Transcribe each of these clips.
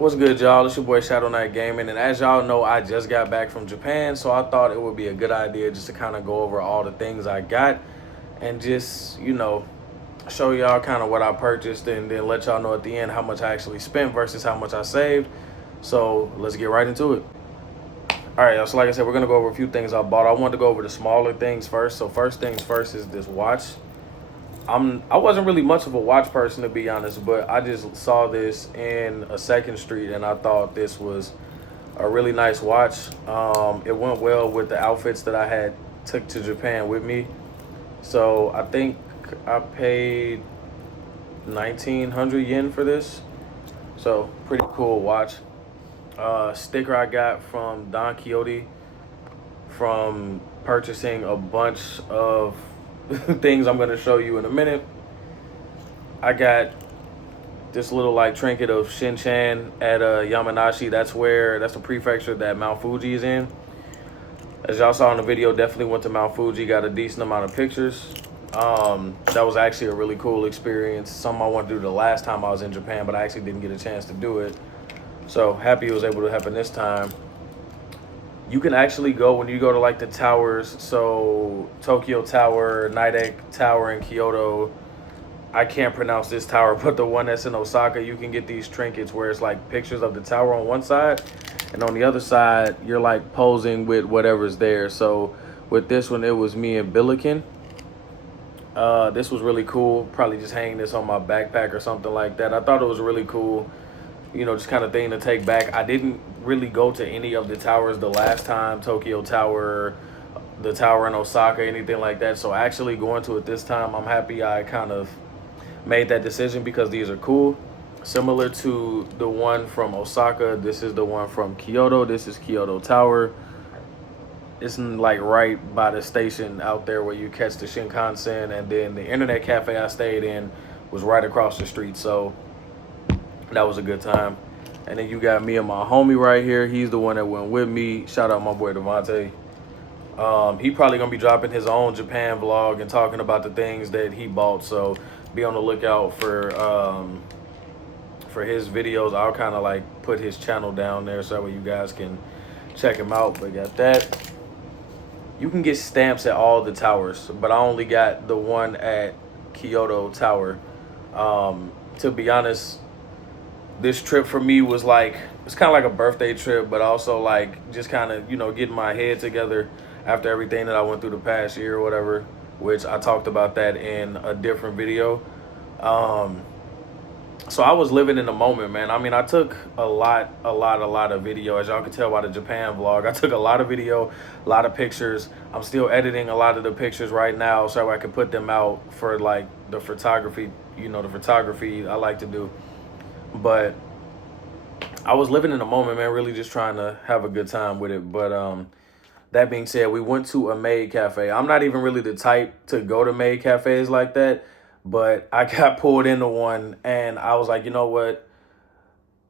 What's good, y'all? It's your boy Shadow Knight Gaming, and as y'all know, I just got back from Japan, so I thought it would be a good idea just to kind of go over all the things I got and just, show y'all kind of what I purchased and then let y'all know at the end how much I actually spent versus how much I saved. So let's get right into it. All right, y'all. So like I said, we're gonna go over a few things I bought. I wanted to go over the smaller things first. So first things first is this watch. I wasn't really much of a watch person, to be honest, but I just saw this in a Second Street and I thought this was a really nice watch. It went well with the outfits that I had took to Japan with me. So I think I paid 1900 yen for this. So pretty cool watch. Sticker I got from Don Quixote from purchasing a bunch of things I'm going to show you in a minute. I got this little like trinket of Shinchan at Yamanashi. That's the prefecture that Mount Fuji is in. As y'all saw in the video, definitely went to Mount Fuji, got a decent amount of pictures. That was actually a really cool experience. Something I wanted to do the last time I was in Japan, but I actually didn't get a chance to do it. So happy it was able to happen this time. You can actually go when you go to like the towers. So Tokyo Tower, Nidec Tower in Kyoto. I can't pronounce this tower, but the one that's in Osaka, you can get these trinkets where it's like pictures of the tower on one side, and on the other side, you're like posing with whatever's there. So with this one, it was me and Billiken. This was really cool. Probably just hanging this on my backpack or something like that. I thought it was really cool. Just kind of thing to take back. I didn't really go to any of the towers the last time, Tokyo Tower, the tower in Osaka, anything like that. So actually going to it this time, I'm happy I kind of made that decision because these are cool. Similar to the one from Osaka, this is the one from Kyoto. This is Kyoto Tower. It's like right by the station out there where you catch the Shinkansen, and then the internet cafe I stayed in was right across the street. So that was a good time. And then you got me and my homie right here. He's the one that went with me. Shout out my boy Devontae. He probably gonna be dropping his own Japan vlog and talking about the things that he bought. So be on the lookout for his videos. I'll kind of like put his channel down there so that way you guys can check him out. But got that. You can get stamps at all the towers, but I only got the one at Kyoto Tower. To be honest, this trip for me was like, it's kind of like a birthday trip, but also like just kind of, getting my head together after everything that I went through the past year or whatever, which I talked about that in a different video. So I was living in the moment, man. I mean, I took a lot of video. As y'all can tell by the Japan vlog, I took a lot of video, a lot of pictures. I'm still editing a lot of the pictures right now so I can put them out for like the photography, the photography I like to do. But I was living in the moment, man, really just trying to have a good time with it. But that being said, we went to a maid cafe. I'm not even really the type to go to maid cafes like that, but I got pulled into one and I was like, you know what?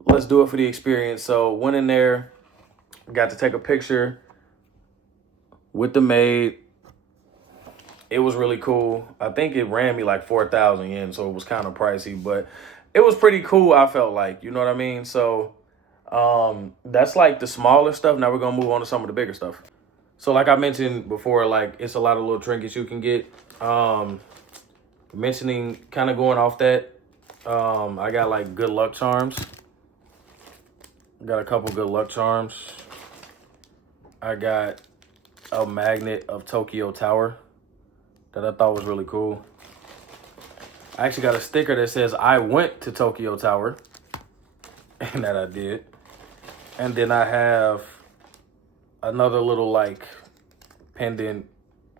Let's do it for the experience. So went in there, got to take a picture with the maid. It was really cool. I think it ran me like 4,000 yen, so it was kind of pricey, but it was pretty cool, I felt like, you know what I mean? So that's like the smaller stuff. Now we're gonna move on to some of the bigger stuff. So like I mentioned before, like it's a lot of little trinkets you can get. Mentioning kind of going off that, I got like good luck charms. Got a couple good luck charms. I got a magnet of Tokyo Tower that I thought was really cool. I actually got a sticker that says I went to Tokyo Tower, and that I did. And then I have another little like pendant,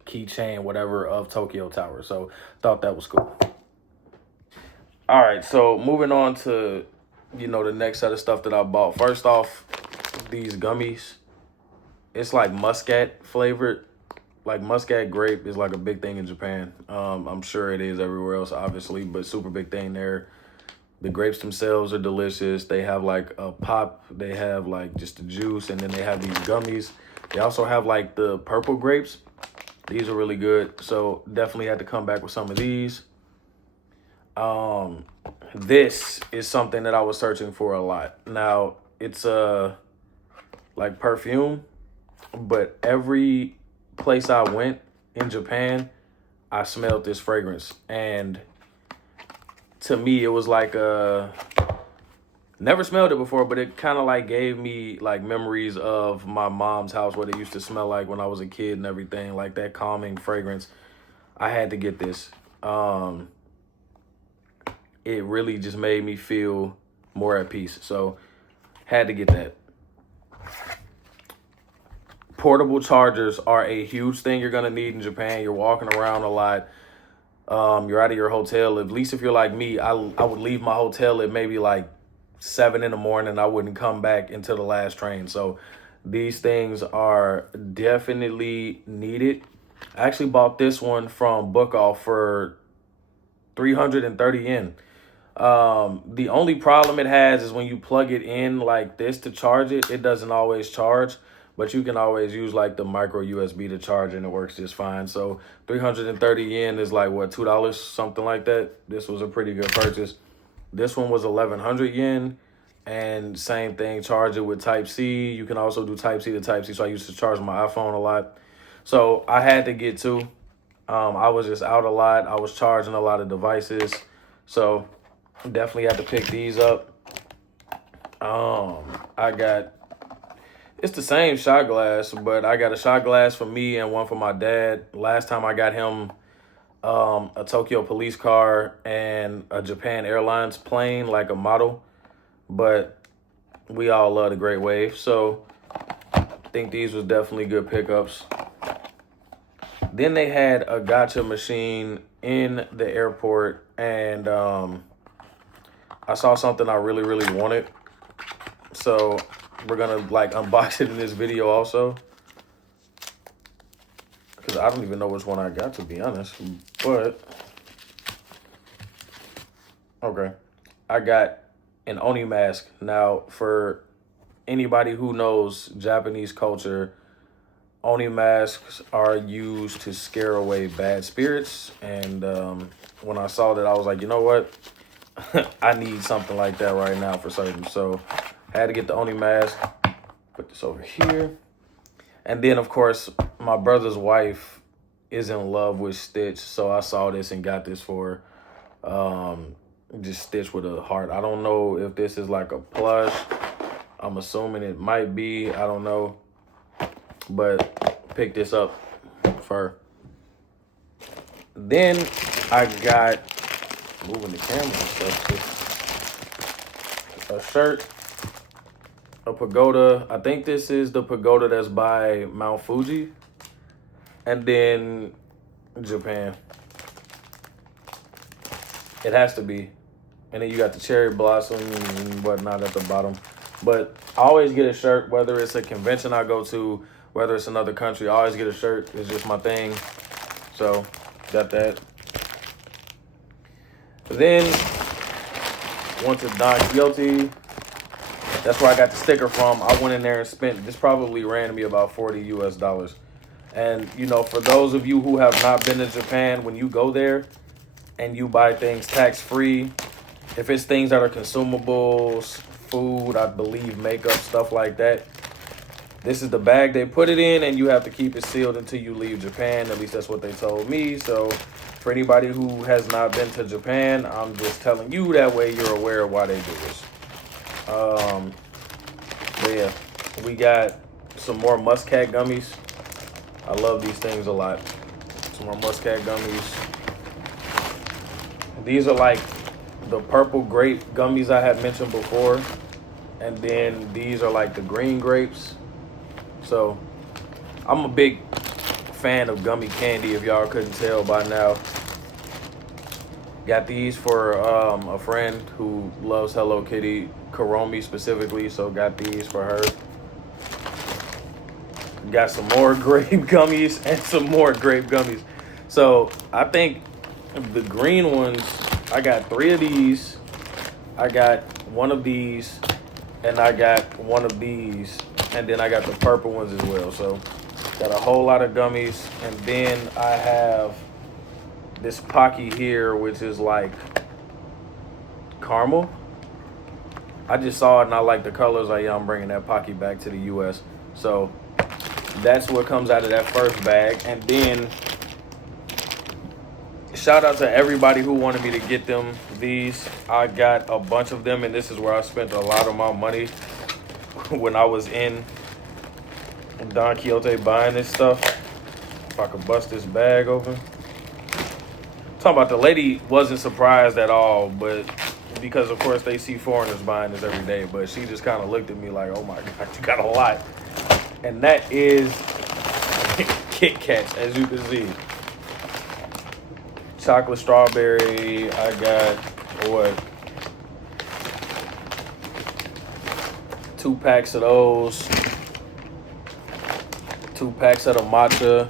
keychain, whatever, of Tokyo Tower. So thought that was cool. All right, so moving on to, the next set of stuff that I bought. First off, these gummies. It's like muscat flavored. Like muscat grape is like a big thing in Japan. I'm sure it is everywhere else, obviously, but super big thing there. The grapes themselves are delicious. They have like a pop. They have like just the juice, and then they have these gummies. They also have like the purple grapes. These are really good. So definitely had to come back with some of these. Um, this is something that I was searching for a lot. Now it's like perfume, but every place I went in Japan, I smelled this fragrance, and to me, it was like never smelled it before, but it kind of like gave me like memories of my mom's house, what it used to smell like when I was a kid and everything, like that calming fragrance. I had to get this. It really just made me feel more at peace. So had to get that. Portable chargers are a huge thing you're gonna need in Japan. You're walking around a lot. You're out of your hotel. At least if you're like me, I would leave my hotel at maybe like 7 in the morning. I wouldn't come back until the last train. So these things are definitely needed. I actually bought this one from Book Off for 330 yen. The only problem it has is when you plug it in like this to charge it, it doesn't always charge, but you can always use like the micro USB to charge and it works just fine. So 330 yen is like what, $2, something like that. This was a pretty good purchase. This one was 1100 yen, and same thing, charge it with Type C. You can also do Type C to Type C. So I used to charge my iPhone a lot. So I had to get two. I was just out a lot. I was charging a lot of devices. So definitely had to pick these up. I got, it's the same shot glass, but I got a shot glass for me and one for my dad. Last time I got him a Tokyo police car and a Japan Airlines plane, like a model. But we all love the Great Wave, so I think these was definitely good pickups. Then they had a gacha machine in the airport, and I saw something I really, really wanted. So we're gonna like unbox it in this video also, because I don't even know which one I got, to be honest. But okay, I got an Oni mask. Now, for anybody who knows Japanese culture, Oni masks are used to scare away bad spirits. And when I saw that, I was like, you know what? I need something like that right now for certain. So I had to get the Oni mask. Put this over here. And then, of course, my brother's wife is in love with Stitch. So I saw this and got this for just Stitch with a heart. I don't know if this is like a plush. I'm assuming it might be. I don't know. But pick this up for her. Then I got, moving the camera and stuff, a shirt, a pagoda. I think this is the pagoda that's by Mount Fuji. And then Japan. It has to be. And then you got the cherry blossom and whatnot at the bottom. But I always get a shirt, whether it's a convention I go to, whether it's another country, I always get a shirt. It's just my thing. So, got that. Then, went to Don Quixote. That's where I got the sticker from. I went in there and spent, this probably ran me about $40 US. And, you know, for those of you who have not been to Japan, when you go there and you buy things tax-free, if it's things that are consumables, food, I believe makeup, stuff like that, this is the bag they put it in, and you have to keep it sealed until you leave Japan. At least that's what they told me. So for anybody who has not been to Japan, I'm just telling you, that way you're aware of why they do this. But yeah, we got some more Muscat gummies. I love these things a lot. Some more Muscat gummies. These are like the purple grape gummies I had mentioned before. And then these are like the green grapes. So I'm a big fan of gummy candy, if y'all couldn't tell by now. Got these for a friend who loves Hello Kitty, Karomi specifically, so got these for her. Got some more grape gummies and some more grape gummies. So I think the green ones, I got 3 of these. I got one of these, and I got one of these, and then I got the purple ones as well. So got a whole lot of gummies. And then I have this Pocky here, which is like caramel. I just saw it and I like the colors. Like, yeah, I'm bringing that Pocky back to the U.S. So that's what comes out of that first bag. And then shout out to everybody who wanted me to get them these. I got a bunch of them, and this is where I spent a lot of my money when I was in Don Quixote buying this stuff. If I could bust this bag open. Talking about the lady wasn't surprised at all, but because of course they see foreigners buying this every day, but she just kind of looked at me like, oh my God, you got a lot. And that is Kit Kats, as you can see. Chocolate strawberry, I got, what, 2 packs of those, 2 packs of the matcha,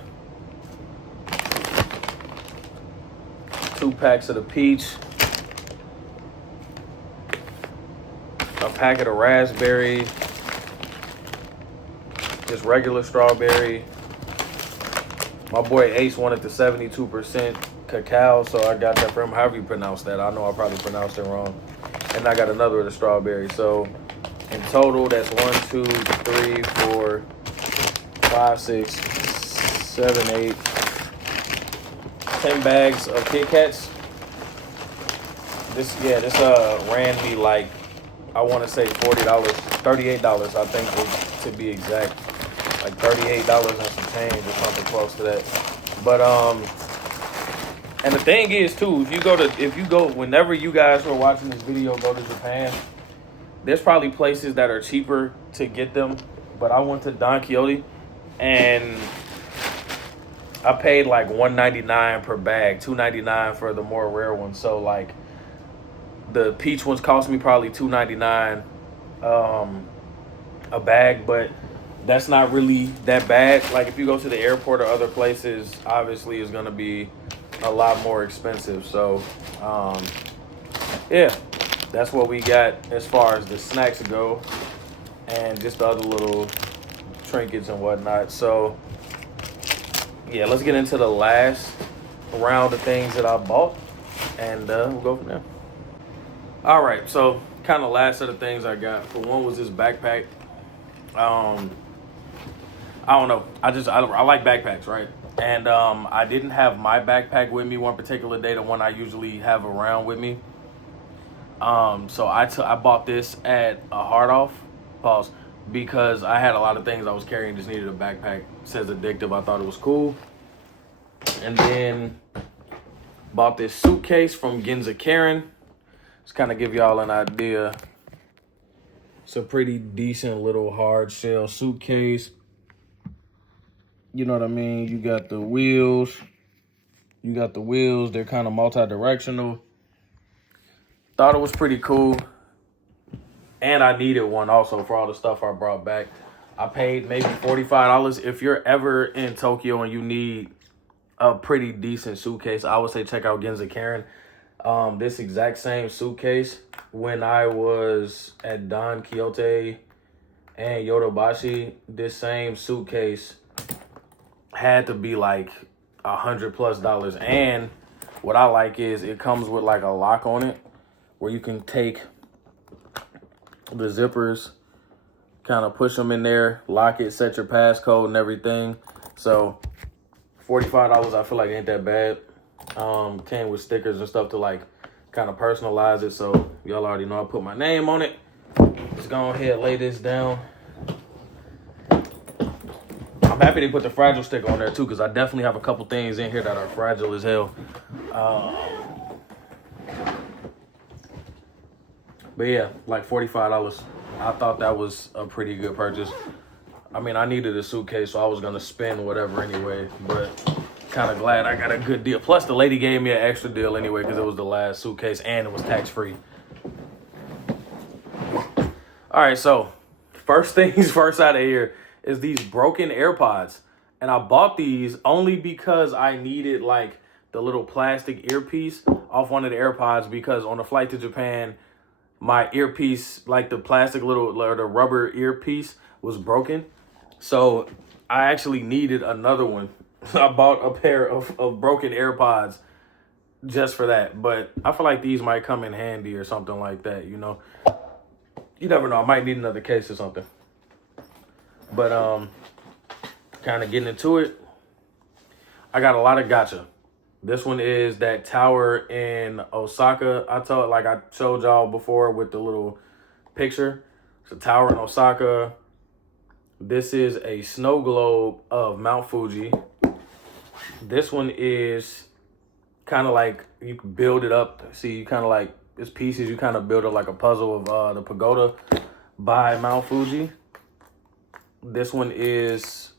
2 packs of the peach, a packet of raspberry, just regular strawberry. My boy Ace wanted the 72% cacao, so I got that for him. However you pronounce that, I know I probably pronounced it wrong. And I got another of the strawberry. So in total, that's 1, 2, 3, 4, 5, 6, 7, 8, 10 bags of Kit Kats. This ran me like, I want to say $40, $38, I think, to be exact. Like $38 and some change or something close to that. But and the thing is too, if you go whenever you guys who are watching this video go to Japan, there's probably places that are cheaper to get them. But I went to Don Quixote and I paid like $1.99 per bag, $2.99 for the more rare ones. So like the peach ones cost me probably $2.99 a bag, but that's not really that bad. Like if you go to the airport or other places, obviously it's gonna be a lot more expensive. So yeah, that's what we got as far as the snacks go, and just the other little trinkets and whatnot. So yeah, let's get into the last round of things that I bought, and we'll go from there. All right, so kind of last of the things I got. For one was this backpack. I don't know. I like backpacks, right? And I didn't have my backpack with me one particular day, the one I usually have around with me. So I bought this at a hard off, pause, because I had a lot of things I was carrying, just needed a backpack. It says addictive. I thought it was cool. And then bought this suitcase from Ginza Karen. Just kind of give y'all an idea. It's a pretty decent little hard shell suitcase. You know what I mean? You got the wheels. They're kind of multi-directional. Thought it was pretty cool. And I needed one also for all the stuff I brought back. I paid maybe $45. If you're ever in Tokyo and you need a pretty decent suitcase, I would say check out Ginza Karen. This exact same suitcase, when I was at Don Quixote and Yodobashi, this same suitcase had to be like $100+. And what I like is it comes with like a lock on it where you can take the zippers, kind of push them in there, lock it, set your passcode and everything. So $45, I feel like ain't that bad. Came with stickers and stuff to like kind of personalize it. So y'all already know I put my name on it. Let's go ahead and lay this down. I'm happy they put the fragile sticker on there too, because I definitely have a couple things in here that are fragile as hell. But yeah, like $45. I thought that was a pretty good purchase. I mean, I needed a suitcase, so I was gonna spend whatever anyway, but kind of glad I got a good deal. Plus, the lady gave me an extra deal anyway because it was the last suitcase and it was tax-free. All right, so first things first out of here is these broken AirPods. And I bought these only because I needed like the little plastic earpiece off one of the AirPods, because on the flight to Japan, my earpiece, like the plastic little, or the rubber earpiece, was broken. So I actually needed another one. I bought a pair of broken AirPods just for that. But I feel like these might come in handy or something like that, you know. You never know. I might need another case or something. But kind of getting into it, I got a lot of gacha. This one is that tower in Osaka. I showed y'all before with the little picture. It's a tower in Osaka. This is a snow globe of Mount Fuji. This one is kind of like you can build it up. See, you kind of like it's pieces. You kind of build it like a puzzle of the pagoda by Mount Fuji. This one is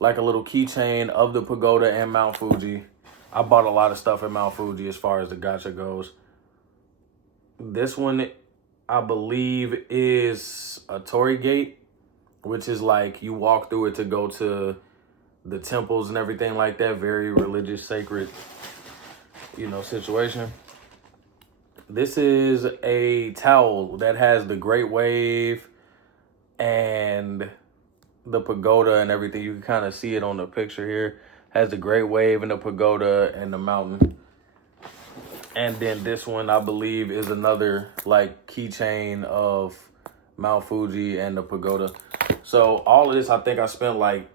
like a little keychain of the pagoda and Mount Fuji. I bought a lot of stuff at Mount Fuji as far as the gacha goes. This one, I believe, is a Torii Gate, which is like you walk through it to go to the temples and everything like that. Very religious, sacred, you know, situation. This is a towel that has the Great Wave and the pagoda and everything. You can kind of see it on the picture here. Has the Great Wave and the pagoda and the mountain. And then this one, I believe, is another like keychain of Mount Fuji and the pagoda. So all of this, I think I spent like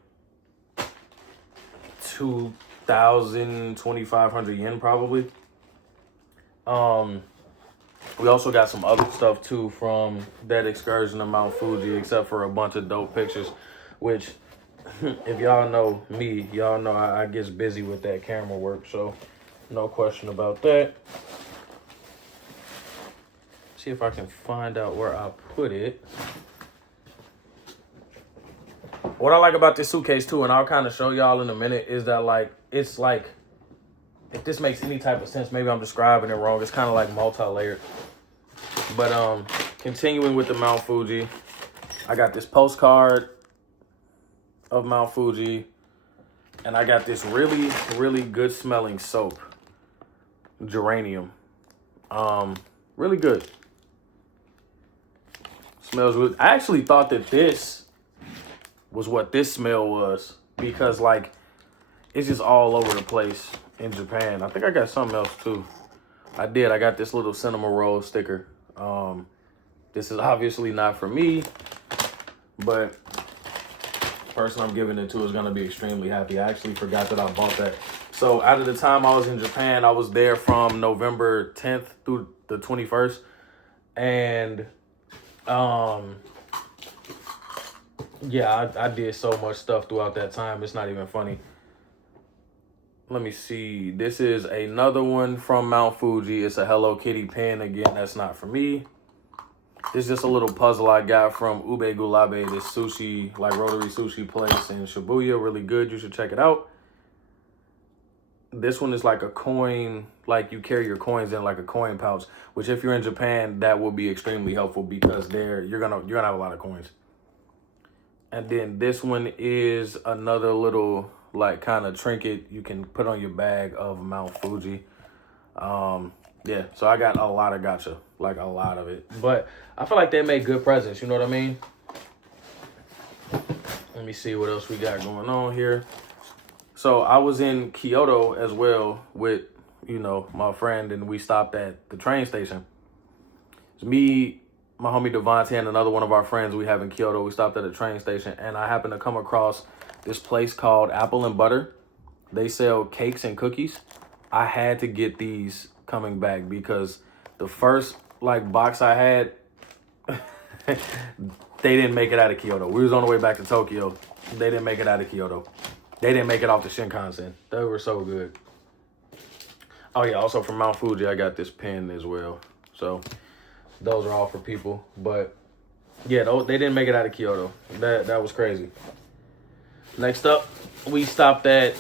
2,000, 2,500 yen probably. We also got some other stuff too from that excursion to Mount Fuji, except for a bunch of dope pictures, which if y'all know me, y'all know I get busy with that camera work, so no question about that. See if I can find out where I put it. What I like about this suitcase too, and I'll kind of show y'all in a minute, is that like it's like, if this makes any type of sense, maybe I'm describing it wrong. It's kind of like multi-layered. But continuing with the Mount Fuji, I got this postcard of Mount Fuji, and I got this really, really good smelling soap, geranium. Really good. Smells good. I actually thought that this was what this smell was, because like it's just all over the place in Japan. I think I got something else too. I got this little cinnamon roll sticker. This is obviously not for me, but the person I'm giving it to is gonna be extremely happy. I actually forgot that I bought that. So out of the time I was in Japan, I was there from November 10th through the 21st. And yeah, I did so much stuff throughout that time. It's not even funny. Let me see. This is another one from Mount Fuji. It's a Hello Kitty pen. Again, that's not for me. This is just a little puzzle I got from Ube Gulabe, this sushi, like rotary sushi place in Shibuya. Really good. You should check it out. This one is like a coin, like you carry your coins in like a coin pouch, which if you're in Japan, that will be extremely helpful because you're gonna have a lot of coins. And then this one is another little like kind of trinket you can put on your bag of Mount Fuji. Yeah, so I got a lot of gacha, like a lot of it. But I feel like they make good presents, you know what I mean? Let me see what else we got going on here. So I was in Kyoto as well with, you know, my friend, and we stopped at the train station. It's me, my homie Devontae, and another one of our friends we have in Kyoto. We stopped at a train station, and I happened to come across this place called Apple and Butter. They sell cakes and cookies. I had to get these coming back because the first like box I had, they didn't make it out of Kyoto. We was on the way back to Tokyo. They didn't make it out of Kyoto. They didn't make it off the Shinkansen. They were so good. Oh yeah, also from Mount Fuji, I got this pen as well. So those are all for people. But yeah, they didn't make it out of Kyoto. That was crazy. Next up, we stopped at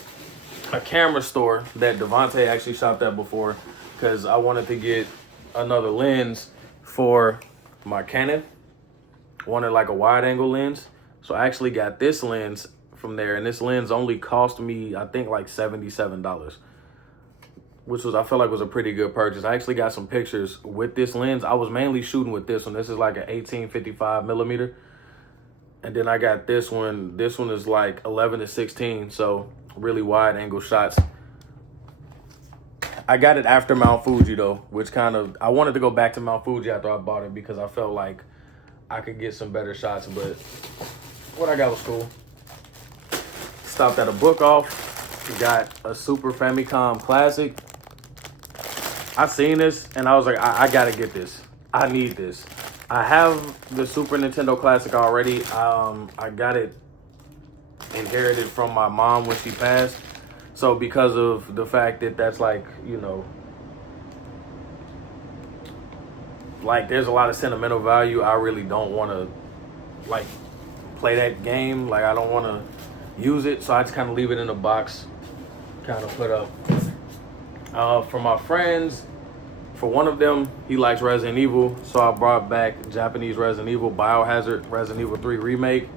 a camera store that Devontae actually shopped at before because I wanted to get another lens for my Canon. Wanted like a wide angle lens. So I actually got this lens from there, and this lens only cost me, I think, like $77, which was, I felt like was a pretty good purchase. I actually got some pictures with this lens. I was mainly shooting with this one. This is like an 1855 millimeter. And then I got this one. This one is like 11 to 16, so really wide angle shots. I got it after Mount Fuji though, which kind of, I wanted to go back to Mount Fuji after I bought it because I felt like I could get some better shots, but what I got was cool. Stopped at a book off, got a Super Famicom Classic. I seen this and I was like, I gotta get this. I need this. I have the Super Nintendo Classic already. I got it inherited from my mom when she passed. So because of the fact that that's like, you know, like there's a lot of sentimental value, I really don't want to like play that game. Like I don't want to use it. So I just kind of leave it in a box, kind of put up. For my friends, for one of them, he likes Resident Evil. So I brought back Japanese Resident Evil, Biohazard, Resident Evil 3 Remake.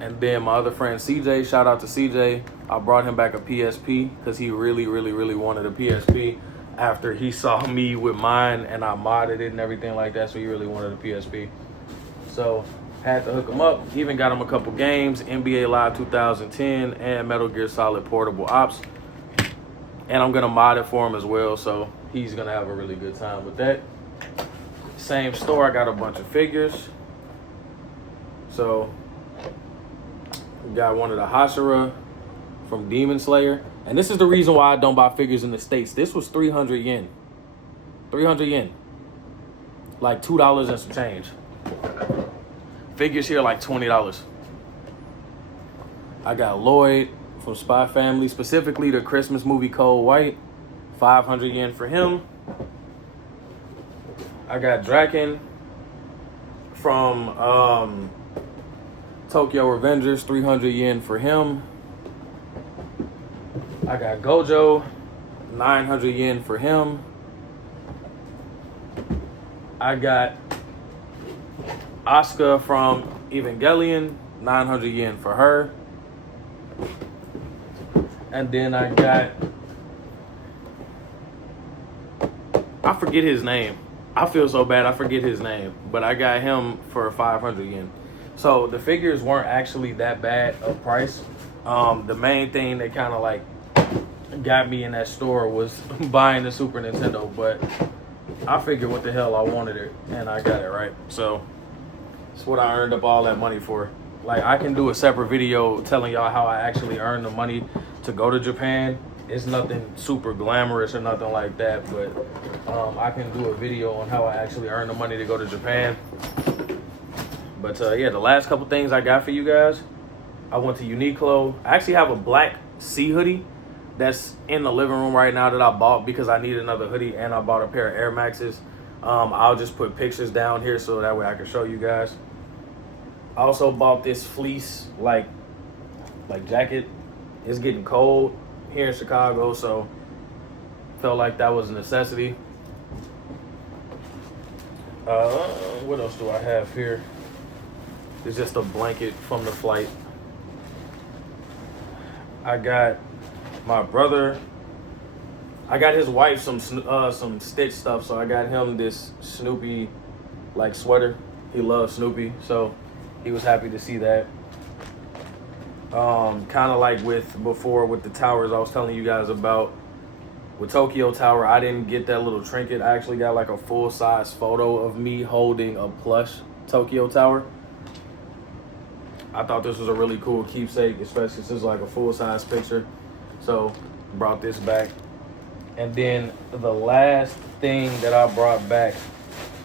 And then my other friend CJ, shout out to CJ, I brought him back a PSP because he really, really, really wanted a PSP after he saw me with mine and I modded it and everything like that. So he really wanted a PSP. So had to hook him up. Even got him a couple games, NBA Live 2010 and Metal Gear Solid Portable Ops. And I'm going to mod it for him as well. So he's going to have a really good time with that. Same store, I got a bunch of figures. So got one of the Hashira from Demon Slayer. And this is the reason why I don't buy figures in the States. This was 300 yen. 300 yen. Like $2 and some change. Figures here like $20. I got Lloyd from Spy Family, specifically the Christmas movie Cold White. 500 yen for him. I got Draken from Tokyo Revengers, 300 yen for him. I got Gojo, 900 yen for him. I got Asuka from Evangelion, 900 yen for her. And then I got, I forget his name. I feel so bad, I forget his name. But I got him for 500 yen. So the figures weren't actually that bad of price. The main thing that kind of like got me in that store was buying the Super Nintendo, but I figured what the hell, I wanted it and I got it, right? So it's what I earned up all that money for. Like I can do a separate video telling y'all how I actually earned the money to go to Japan. It's nothing super glamorous or nothing like that, but I can do a video on how I actually earned the money to go to Japan. But yeah, the last couple things I got for you guys, I went to Uniqlo. I actually have a black C hoodie that's in the living room right now that I bought because I need another hoodie, and I bought a pair of Air Maxes. I'll just put pictures down here so that way I can show you guys. I also bought this fleece like jacket. It's getting cold here in Chicago, so felt like that was a necessity. What else do I have here? It's just a blanket from the flight. I got my brother. I got his wife some Stitch stuff, so I got him this Snoopy like sweater. He loves Snoopy, so he was happy to see that. Kind of like with before with the towers I was telling you guys about. With Tokyo Tower, I didn't get that little trinket. I actually got like a full-size photo of me holding a plush Tokyo Tower. I thought this was a really cool keepsake, especially since it's like a full-size picture. So, brought this back. And then the last thing that I brought back,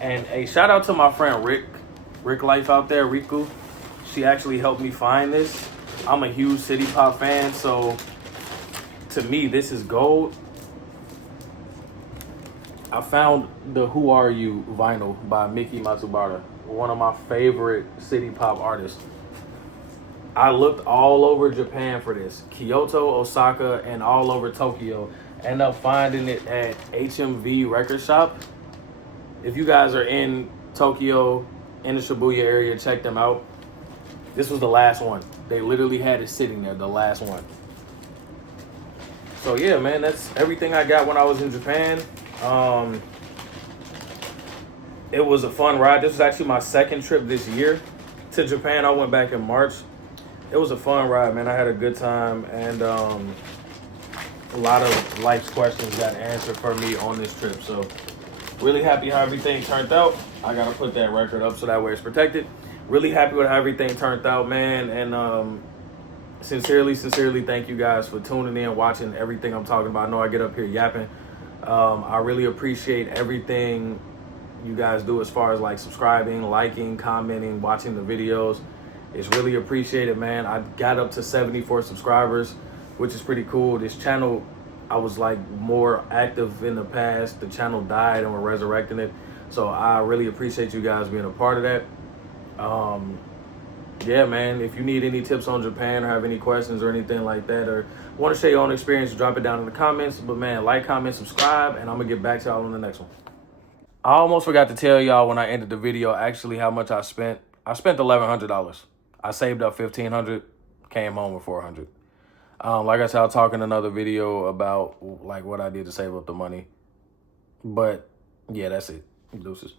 and a shout out to my friend Rick Life out there, Riku. She actually helped me find this. I'm a huge City Pop fan, so to me, this is gold. I found the Who Are You vinyl by Miki Matsubara, one of my favorite City Pop artists. I looked all over Japan for this. Kyoto, Osaka, and all over Tokyo. Ended up finding it at HMV Record Shop. If you guys are in Tokyo, in the Shibuya area, check them out. This was the last one. They literally had it sitting there, the last one. So yeah, man, that's everything I got when I was in Japan. It was a fun ride. This was actually my second trip this year to Japan. I went back in March. It was a fun ride, man. I had a good time, and a lot of life's questions got answered for me on this trip. So really happy how everything turned out. I gotta put that record up so that way it's protected. Really happy with how everything turned out, man. And sincerely thank you guys for tuning in, watching everything I'm talking about. I know I get up here yapping. I really appreciate everything you guys do as far as like subscribing, liking, commenting, watching the videos. It's really appreciated, man. I got up to 74 subscribers, which is pretty cool. This channel, I was like more active in the past. The channel died and we're resurrecting it. So I really appreciate you guys being a part of that. Yeah, man, if you need any tips on Japan or have any questions or anything like that, or want to share your own experience, drop it down in the comments. But man, like, comment, subscribe, and I'm going to get back to y'all on the next one. I almost forgot to tell y'all when I ended the video actually how much I spent. I spent $1,100. I saved up $1,500, came home with $400. Like I said, I'll talk in another video about like what I did to save up the money. But yeah, that's it. Deuces.